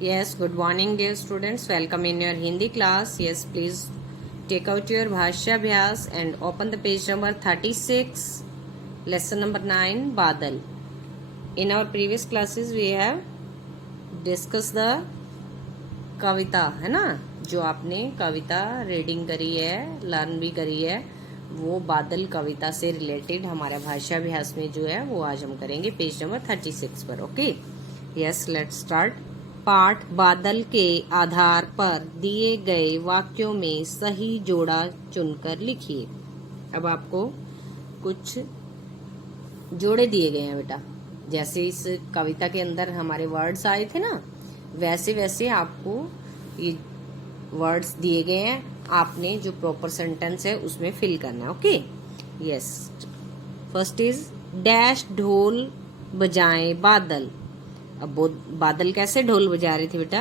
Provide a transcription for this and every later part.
Yes, good morning, dear students. Welcome in your Hindi class. Yes, please take out your Bhashya Abhyas and open the page number 36, lesson number 9, Badal. In our previous classes, we have discussed the कविता, है ना, जो आपने कविता reading करी है, learn भी करी है, वो बादल कविता से रिलेटेड हमारा भाषा अभ्यास में जो है वो आज हम करेंगे पेज नंबर 36 पर. Okay, yes, let's start. पाठ बादल के आधार पर दिए गए वाक्यों में सही जोड़ा चुनकर लिखिए. अब आपको कुछ जोड़े दिए गए हैं बेटा. जैसे इस कविता के अंदर हमारे वर्ड्स आए थे ना, वैसे वैसे आपको ये वर्ड्स दिए गए हैं. आपने जो प्रॉपर सेंटेंस है उसमें फिल करना है. Okay, yes. First is dash ढोल बजाए बादल. अब बादल कैसे ढोल बजा रहे थे बेटा?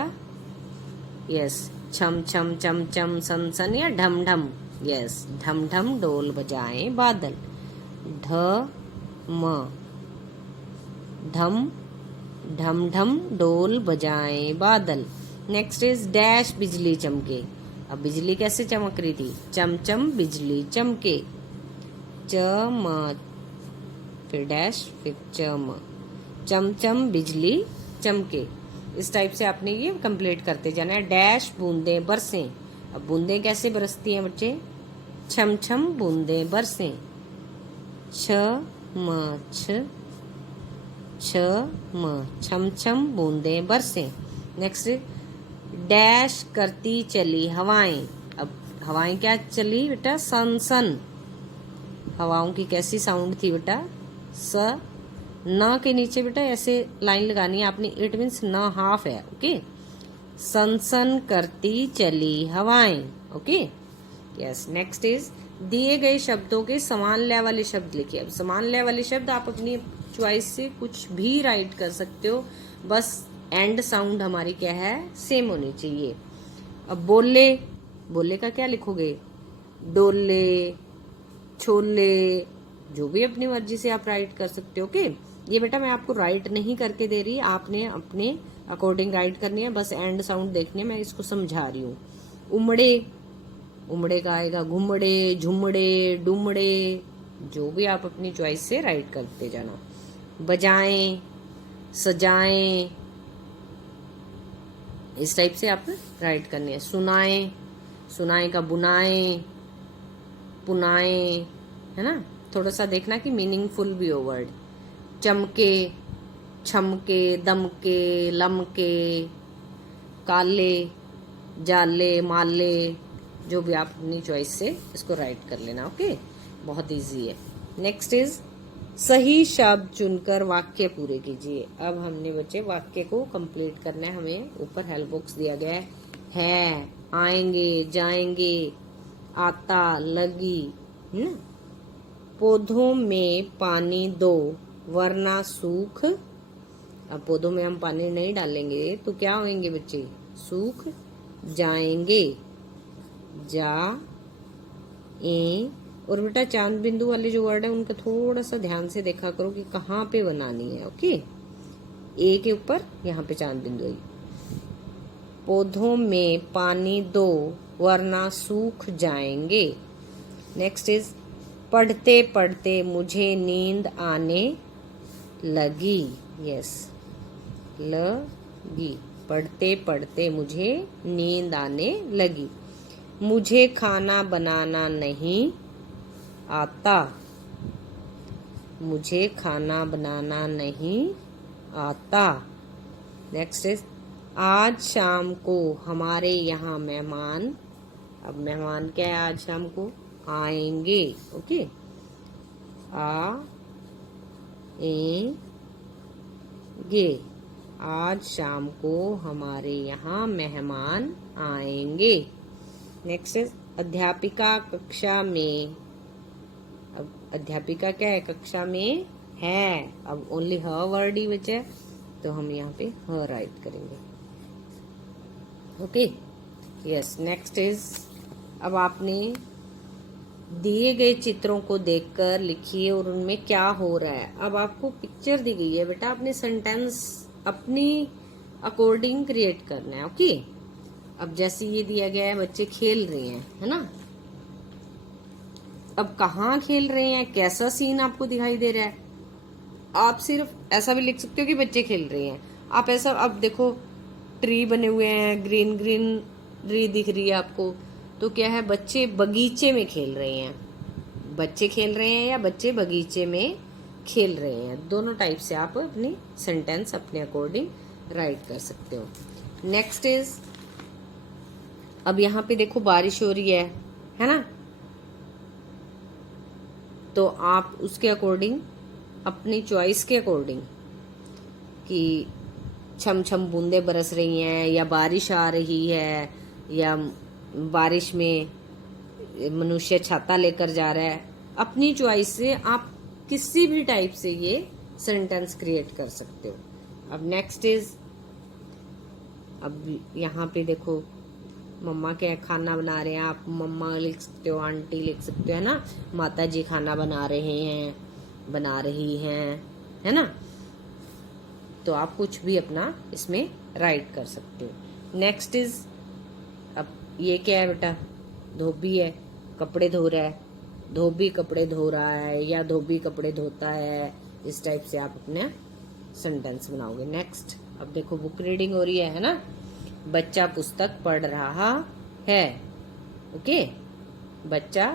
यस, छम छम चम चम सन सन या ढम ढम. यस, ढम ढम ढोल बजाए बादल. ढ म ढम ढम ढम ढोल बजाए बादल. नेक्स्ट इज डैश बिजली चमके. अब बिजली कैसे चमक रही थी? चम चम बिजली चमके. चम फिर डैश फिर चम चम चम बिजली चमके. इस टाइप से आपने ये कंप्लीट करते जाना है. डैश बूंदे बरसे. अब बूंदे कैसे बरसती हैं बच्चे? छम छम बूंदे बरसे. छ म छम छम बूंदे बरसे. नेक्स्ट डैश करती चली हवाएं. अब हवाएं क्या चली बेटा? सन सन. हवाओं की कैसी साउंड थी बेटा? स. न के नीचे बेटा ऐसे लाइन लगानी है आपने. इट मीन्स न हाफ है. ओके, सन सन करती चली हवाएं. Okay, yes. नेक्स्ट इज दिए गए शब्दों के समान लय वाले शब्द लिखिए. अब समान लय वाले शब्द आप अपनी चॉइस से कुछ भी राइट कर सकते हो, बस एंड साउंड हमारी क्या है? सेम होनी चाहिए. अब बोले, बोले का क्या लिखोगे? डोले, छोले, जो भी अपनी मर्जी से आप राइट कर सकते हो. ओके, ये बेटा मैं आपको राइट नहीं करके दे रही, आपने अपने अकॉर्डिंग राइट करनी है. बस एंड साउंड देखने, मैं इसको समझा रही हूँ. उमड़े, उमड़े का आएगा घुमड़े, झुमड़े, डुमड़े, जो भी आप अपनी चॉइस से राइट करते जाना. बजाएं, सजाएं, इस टाइप से आप राइट करनी है. सुनाएं, सुनाएं का बुनाएं, पुनाएं, है ना. थोड़ा सा देखना कि मीनिंगफुल भी हो वर्ड. चमके, छमके, दमके, लमके, काले, जाले, माले, जो भी आप अपनी चॉइस से इसको राइट कर लेना. ओके, बहुत इजी है. नेक्स्ट इज सही शब्द चुनकर वाक्य पूरे कीजिए. अब हमने बच्चे वाक्य को कंप्लीट करना है. हमें ऊपर हेल्प बॉक्स दिया गया है. आएंगे, जाएंगे, आता, लगी, पौधों में पानी दो वरना सूख. अब पौधों में हम पानी नहीं डालेंगे तो क्या होंगे बच्चे? सूख जाएंगे. जा ए. और बेटा चांद बिंदु वाले जो वर्ड है उनका थोड़ा सा ध्यान से देखा करो कि कहाँ पे बनानी है. ओके, ए के ऊपर यहाँ पे चांद बिंदु है. पौधों में पानी दो वरना सूख जाएंगे. नेक्स्ट इज पढ़ते पढ़ते मुझे नींद आने लगी. यस, लगी. पढ़ते पढ़ते मुझे नींद आने लगी. मुझे खाना बनाना नहीं आता. मुझे खाना बनाना नहीं आता. नेक्स्ट इज आज शाम को हमारे यहाँ मेहमान. अब मेहमान क्या है? आज शाम को आएंगे. ओके, आ ए गे. आज शाम को हमारे यहाँ मेहमान आएंगे. नेक्स्ट इज अध्यापिका कक्षा में. अब अध्यापिका क्या है? कक्षा में है. अब ओनली ह वर्ड ही बचे, तो हम यहाँ पे ह राइट करेंगे. Okay, yes. नेक्स्ट इज अब आपने दिए गए चित्रों को देखकर लिखिए और उनमें क्या हो रहा है. अब आपको पिक्चर दी गई है बेटा, आपने सेंटेंस अपनी अकॉर्डिंग क्रिएट करना है। ओके, अब जैसे ये दिया गया है बच्चे खेल रहे हैं, है ना। अब कहाँ खेल रहे हैं, कैसा सीन आपको दिखाई दे रहा है, आप सिर्फ ऐसा भी लिख सकते हो कि बच्चे खेल रहे हैं। आप ऐसा, अब देखो ट्री बने हुए हैं, ग्रीन ग्रीन ट्री दिख रही है आपको, तो क्या है, बच्चे बगीचे में खेल रहे हैं। बच्चे खेल रहे हैं या बच्चे बगीचे में खेल रहे हैं, दोनों टाइप से आप अपनी सेंटेंस अपने अकॉर्डिंग राइट कर सकते हो। नेक्स्ट इज, अब यहाँ पे देखो बारिश हो रही है ना, तो आप उसके अकॉर्डिंग अपनी चॉइस के अकॉर्डिंग कि छम छम बूंदे बरस रही हैं या बारिश आ रही है या बारिश में मनुष्य छाता लेकर जा रहा है, अपनी चॉइस से आप किसी भी टाइप से ये सेंटेंस क्रिएट कर सकते हो। अब नेक्स्ट इज, अब यहाँ पे देखो मम्मा क्या खाना बना रहे हैं, आप मम्मा लिख सकते हो, आंटी लिख सकते हो, है ना। माता जी खाना बना रहे हैं, बना रही हैं, है ना। तो आप कुछ भी अपना इसमें राइट कर सकते हो। नेक्स्ट इज, अब ये क्या है बेटा, धोबी है, कपड़े धो रहा है, धोबी कपड़े धो रहा है या धोबी कपड़े धोता है, इस टाइप से आप अपने सेंटेंस बनाओगे। नेक्स्ट, अब देखो बुक रीडिंग हो रही है ना, बच्चा पुस्तक पढ़ रहा है। ओके, बच्चा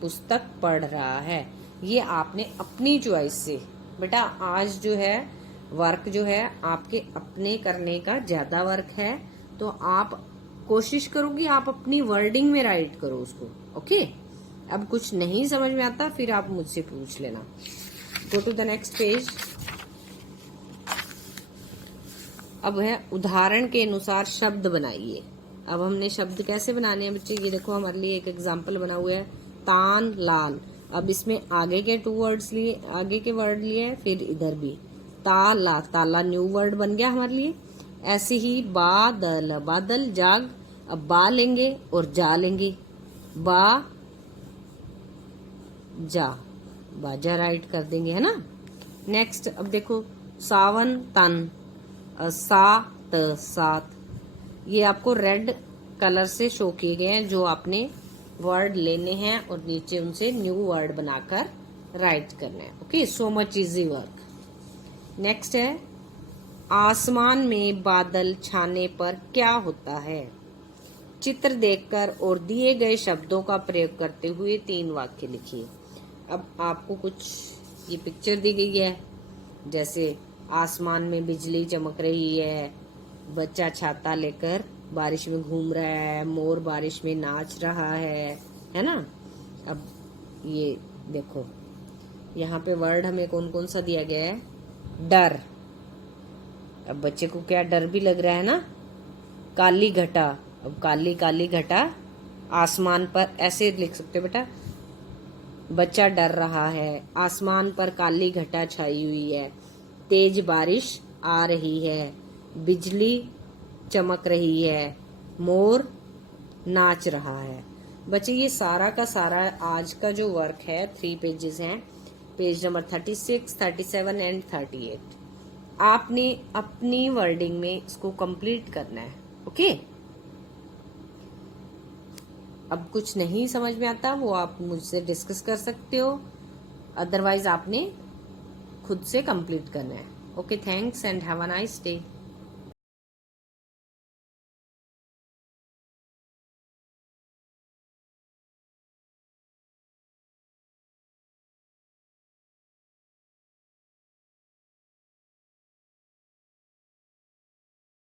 पुस्तक पढ़ रहा है, ये आपने अपनी चॉइस से, बेटा आज जो है वर्क जो है आपके अपने करने का ज्यादा वर्क है, तो आप कोशिश करो कि आप अपनी वर्डिंग में राइट करो उसको। ओके, अब कुछ नहीं समझ में आता फिर आप मुझसे पूछ लेना। Go to the next page. अब है उदाहरण के अनुसार शब्द बनाइए। अब हमने शब्द कैसे बनाने हैं बच्चे, ये देखो हमारे लिए एक एग्जाम्पल बना हुआ है, तान लाल। अब इसमें आगे के 2 वर्ड्स लिए, आगे के वर्ड लिए, फिर इधर भी ताला, ताला न्यू वर्ड बन गया हमारे लिए। ऐसे ही बादल, बादल जाग, अब बा लेंगे और जा लेंगे, बा जा, बाजा राइट कर देंगे, है ना। नेक्स्ट, अब देखो सावन तन, सात, सात, ये आपको रेड कलर से शो किए गए हैं, जो आपने वर्ड लेने हैं और नीचे उनसे न्यू वर्ड बनाकर राइट करना है। Okay, so much easy work. Next है, आसमान में बादल छाने पर क्या होता है। चित्र देखकर और दिए गए शब्दों का प्रयोग करते हुए 3 वाक्य लिखिए। अब आपको कुछ ये पिक्चर दी गई है, जैसे आसमान में बिजली चमक रही है, बच्चा छाता लेकर बारिश में घूम रहा है, मोर बारिश में नाच रहा है ना। अब ये देखो यहाँ पे वर्ड हमें कौन कौन सा दिया गया है, डर। अब बच्चे को क्या डर भी लग रहा है ना। काली घटा, अब काली काली घटा आसमान पर, ऐसे लिख सकते हो बेटा, बच्चा डर रहा है, आसमान पर काली घटा छाई हुई है, तेज बारिश आ रही है, बिजली चमक रही है, मोर नाच रहा है। बच्चे ये सारा का सारा आज का जो वर्क है 3 पेजेस हैं, पेज नंबर 36, 37 एंड 38। आपने अपनी वर्डिंग में इसको कंप्लीट करना है। ओके, अब कुछ नहीं समझ में आता वो आप मुझसे डिस्कस कर सकते हो, अदरवाइज आपने खुद से कंप्लीट करना है। Okay, thanks and have a nice day.